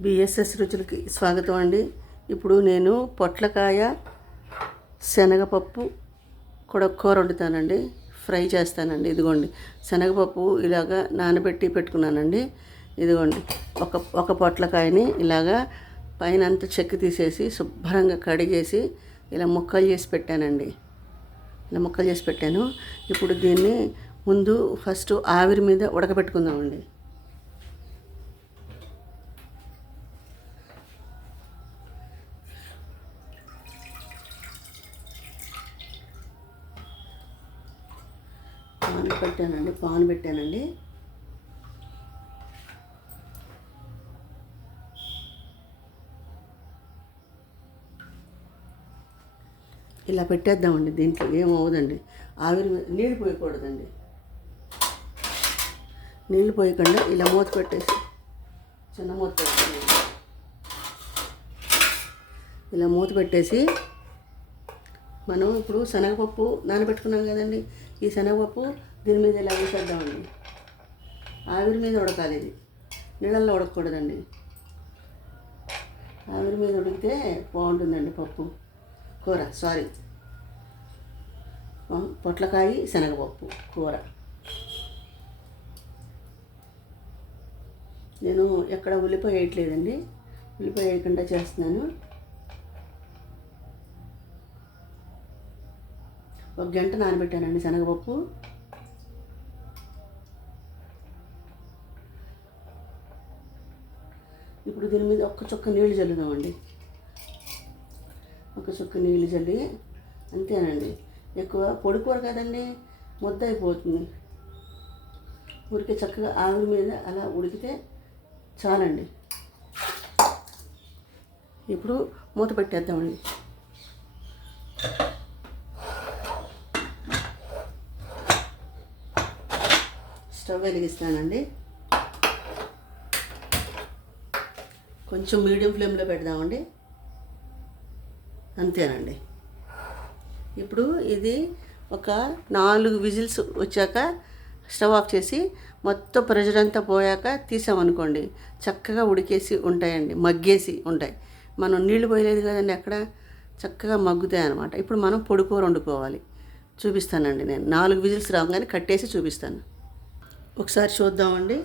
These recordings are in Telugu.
బిఎస్ఎస్ రుచులకి స్వాగతం అండి. ఇప్పుడు నేను పొట్లకాయ శనగపప్పు కూడా కూర వండుతానండి, ఫ్రై చేస్తానండి. ఇదిగోండి శనగపప్పు ఇలాగా నానబెట్టి పెట్టుకున్నానండి. ఇదిగోండి ఒక ఒక పొట్లకాయని ఇలాగా పైన అంతా చెక్కు తీసేసి శుభ్రంగా కడిగేసి ఇలా ముక్కలు చేసి పెట్టానండి. ఇలా ముక్కలు చేసి పెట్టాను. ఇప్పుడు దీన్ని ముందు ఫస్ట్ ఆవిరి మీద ఉడకబెట్టుకుందామండి. పాన్ పెట్టానండి. ఇలా పెట్టేద్దామండి. దీంట్లో ఏమవుదండి, ఆవిరి నీళ్ళు పోయకూడదండి. నీళ్ళు పోయకుండా ఇలా మూత పెట్టేసి చిన్న మూత పెట్టండి. ఇలా మూత పెట్టేసి మనం ఇప్పుడు శనగపప్పు నానబెట్టుకున్నాం కదండి, ఈ శనగపప్పు దీని మీద ఇలా వేసేద్దామండి. ఆవిరి మీద ఉడకాలి, ఇది నీళ్ళల్లో ఉడకకూడదండి. ఆవిరి మీద ఉడికితే బాగుంటుందండి పప్పు కూర. పొట్లకాయ శనగపప్పు కూర. నేను ఎక్కడ ఉల్లిపాయ వేయట్లేదండి, ఉల్లిపాయ వేయకుండా చేస్తున్నాను. ఒక గంట నానబెట్టానండి శనగపప్పు. ఇప్పుడు దీని మీద ఒక్క చుక్క నీళ్ళు చల్లుదామండి. ఒక చుక్క నీళ్ళు చల్లి అంతేనండి. ఎక్కువ పొడి కూర కదండి, ముద్ద అయిపోతుంది. ఊరికే చక్కగా ఆవిరి మీద అలా ఉడికితే చాలండి. ఇప్పుడు మూత పెట్టేద్దామండి. స్టవ్ వెలిగిస్తానండి. కొంచెం మీడియం ఫ్లేమ్లో పెడదామండి. అంతేనండి. ఇప్పుడు ఇది ఒక 4 విజిల్స్ వచ్చాక స్టవ్ ఆఫ్ చేసి మొత్తం ప్రెషర్ అంతా పోయాక తీసామనుకోండి, చక్కగా ఉడికేసి ఉంటాయండి, మగ్గేసి ఉంటాయి. మనం నీళ్లు పోయలేదు కదండి, అక్కడ చక్కగా మగ్గుతాయి అన్నమాట. ఇప్పుడు మనం పొడి కూర వండుకోవాలి. చూపిస్తానండి. నేను 4 విజిల్స్ రాగానే కట్టేసి చూపిస్తాను. ఒకసారి చూద్దామండి.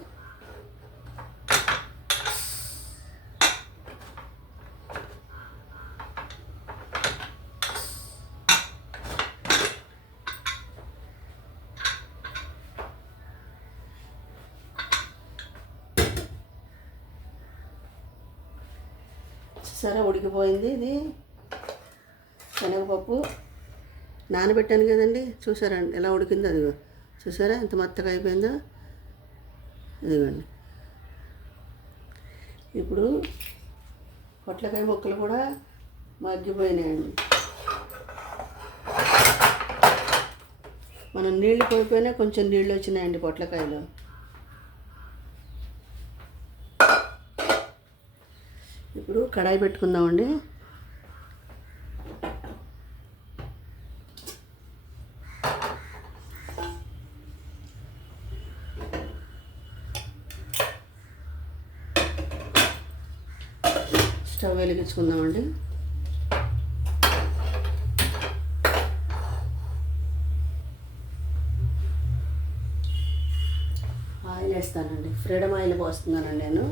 సరే, ఉడికిపోయింది. ఇది శనగపప్పు నానబెట్టాను కదండి, చూసారా ఎలా ఉడికిందో? అదిగో చూసారా ఎంత మెత్తగా అయిపోయిందో. ఇదిగోండి. ఇప్పుడు పొట్లకాయ ముక్కలు కూడా మగ్గిపోయినాయండి. మనం నీళ్ళు పోయిపోయినా కొంచెం నీళ్ళు వచ్చినాయండి పొట్లకాయలో. ఇప్పుడు కడాయి పెట్టుకుందామండి. స్టవ్ వెలిగించుకుందామండి. ఆయిల్ వేస్తానండి. ఫ్రీడమ్ ఆయిల్ పోస్తున్నానండి నేను.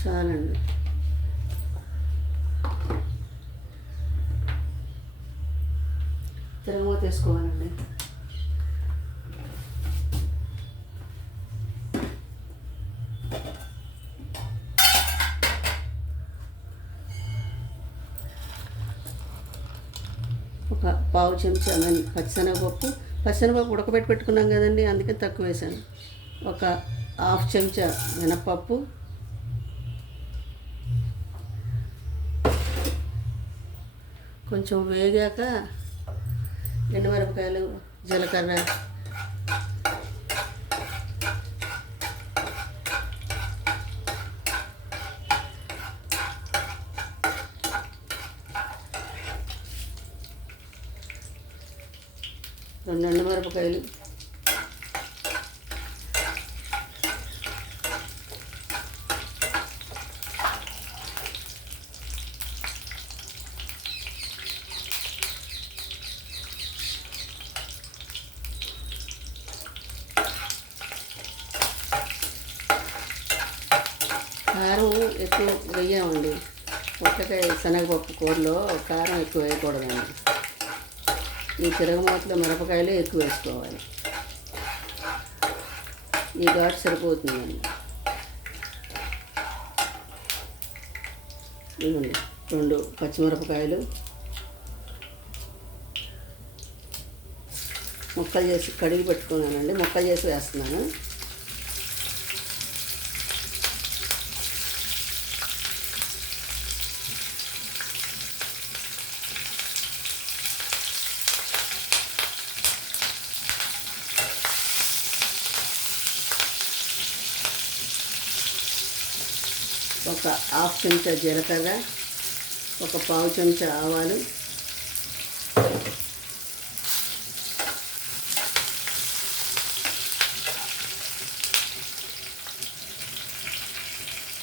చాలండి. తిరగమూత వేసుకోవాలండి. ఒక పావు చెంచా పచ్చిశనగపప్పు ఉడకబెట్టి పెట్టుకున్నాం కదండి, అందుకే తక్కువ వేసాను. ఒక హాఫ్ చెంచా మినప్పప్పు, కొంచెం వేగాక ఎండుమిరపకాయలు, జీలకర్ర, 2 ఎండుమిరపకాయలు, కారం ఎక్కువ వేయమండి. పొట్లకాయ శనగపప్పు కూరలో కారం ఎక్కువ వేయకూడదండి. ఈ తిరగమాతలో మిరపకాయలే ఎక్కువ వేసుకోవాలి. ఈ ఘాటు సరిపోతుందండి. ఇవ్వండి 2 పచ్చిమిరపకాయలు ముక్కలు చేసి కడిగి పెట్టుకున్నానండి. ముక్కలు చేసి వేస్తున్నాను. ఒక 1/2 చెంచా జీలకర్ర, ఒక 1/4 చెంచా ఆవాలు,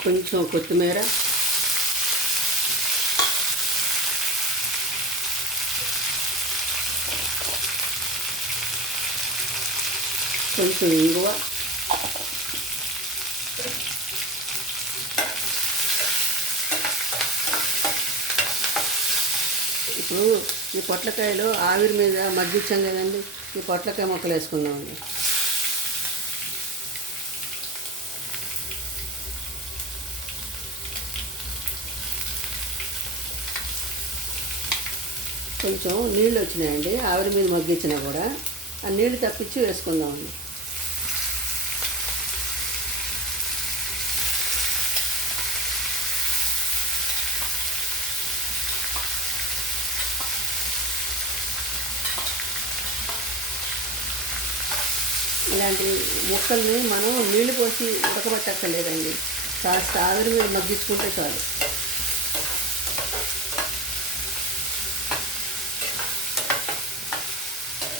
కొంచెం కొత్తిమీర, కొంచెం ఇంగువ, ఇప్పుడు ఈ పొట్లకాయలు ఆవిరి మీద మగ్గిచ్చాం కదండి. ఈ పొట్లకాయ ముక్కలు వేసుకుందామండి. కొంచెం నీళ్ళు వచ్చినాయండి ఆవిరి మీద మగ్గించినా కూడా. ఆ నీళ్ళు తప్పించి వేసుకుందామండి. ఇలాంటి ముక్కల్ని మనం నీళ్లు పోసి ఉడకబెట్టక్కర్లేదండి. కాస్త ఆవిరి మీద మగ్గించుకుంటే చాలు.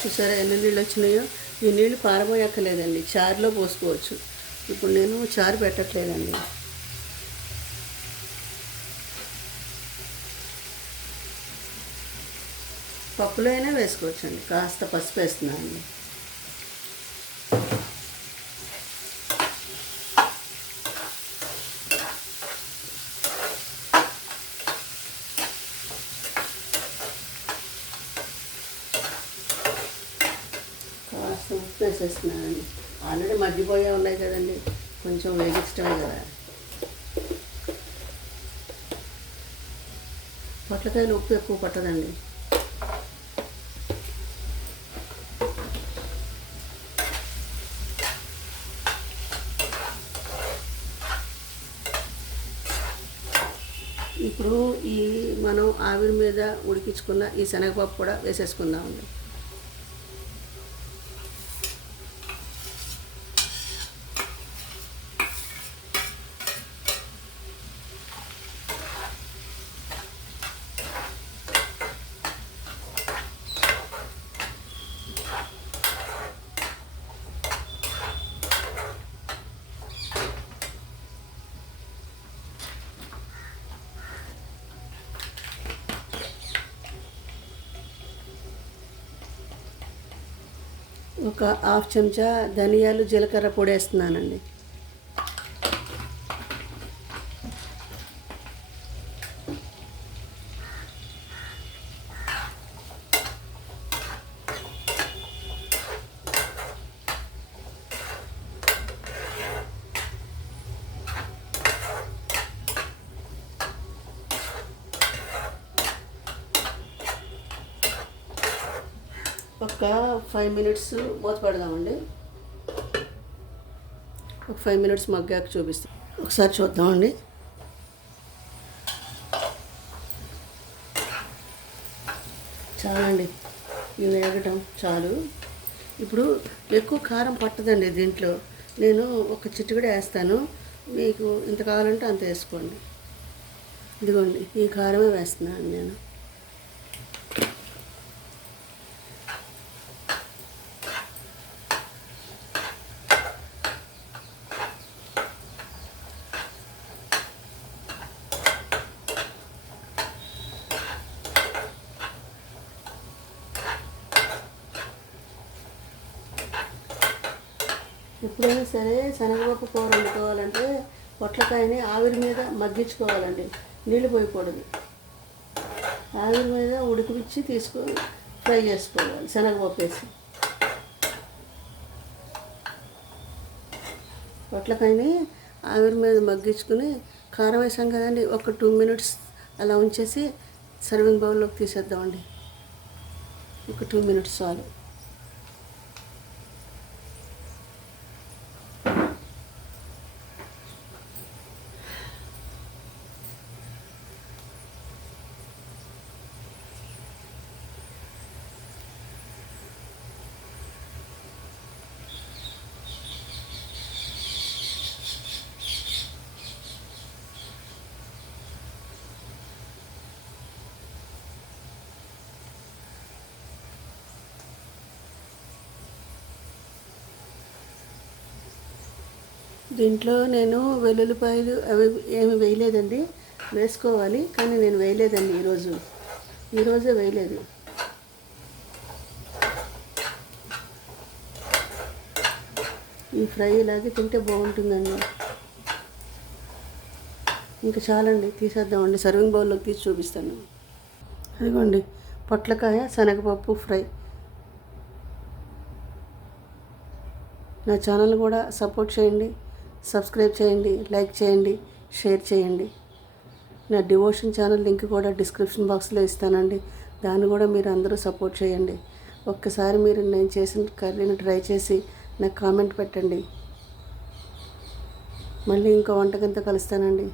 చూసారా ఎన్ని నీళ్ళు వచ్చినాయో? ఈ నీళ్ళు పారబోయక్కర్లేదండి, చారులో పోసుకోవచ్చు. ఇప్పుడు నేను చారు పెట్టట్లేదండి. పప్పులో అయినా వేసుకోవచ్చండి. కాస్త పసుపు వేస్తున్నానండి. కాస్త ఉప్పు వేసేస్తున్నానండి. ఆల్రెడీ మగ్గిపోయే ఉన్నాయి కదండి, కొంచెం వేగించడమే కదా. పొట్లకాయలు ఉప్పు ఎక్కువ పట్టదండి. ఇప్పుడు ఈ మనం ఆవిరి మీద ఉడికించుకున్న ఈ శనగపప్పు కూడా వేసేసుకుందామండి. ఒక 1/2 చెంచా ధనియాలు జీలకర్ర పొడి వేస్తున్నానండి. ఒక 5 మినిట్స్ మూత పెడదామండి. ఒక 5 మినిట్స్ మగ్గాక చూపిస్తాం. ఒకసారి చూద్దామండి. చాలండి, ఇవి వేగటం చాలు. ఇప్పుడు ఎక్కువ కారం పట్టదండి దీంట్లో. నేను ఒక చిటికెడు వేస్తాను, మీకు ఇంత కావాలంటే అంత వేసుకోండి. ఇదిగోండి, ఈ కారమే వేస్తున్నాను నేను. ఎప్పుడైనా సరే శనగపప్పు కూర వండుకోవాలంటే పొట్లకాయని ఆవిరి మీద మగ్గించుకోవాలండి, నీళ్ళు పోయకూడదు. ఆవిరి మీద ఉడికిపిచ్చి ఫ్రై చేసుకోవాలి శనగపప్పు వేసి. పొట్లకాయని ఆవిరి మీద మగ్గించుకుని కారం వేసాం కదండి, ఒక 2 minutes అలా ఉంచేసి సర్వింగ్ బౌల్లోకి తీసేద్దామండి. ఒక 2 minutes చాలు. దీంట్లో నేను వెల్లుల్లిపాయలు అవి ఏమి వేయలేదండి, వేసుకోవాలి కానీ నేను వేయలేదండి ఈరోజే వేయలేదు. ఈ ఫ్రై ఇలాగే తింటే బాగుంటుందండి. ఇంకా చాలండి, తీసేద్దామండి. సర్వింగ్ బౌల్లోకి తీసి చూపిస్తాను. అదిగోండి పొట్లకాయ శనగపప్పు ఫ్రై. నా ఛానల్ కూడా సపోర్ట్ చేయండి, సబ్స్క్రైబ్ చేయండి, లైక్ చేయండి, షేర్ చేయండి. నా డివోషన్ ఛానల్ లింక్ కూడా డిస్క్రిప్షన్ బాక్స్లో ఇస్తానండి, దాన్ని కూడా మీరు అందరూ సపోర్ట్ చేయండి. ఒక్కసారి మీరు నేను చేసిన కర్రీని ట్రై చేసి నాకు కామెంట్ పెట్టండి. మళ్ళీ ఇంకో వంటకంతో కలుస్తానండి.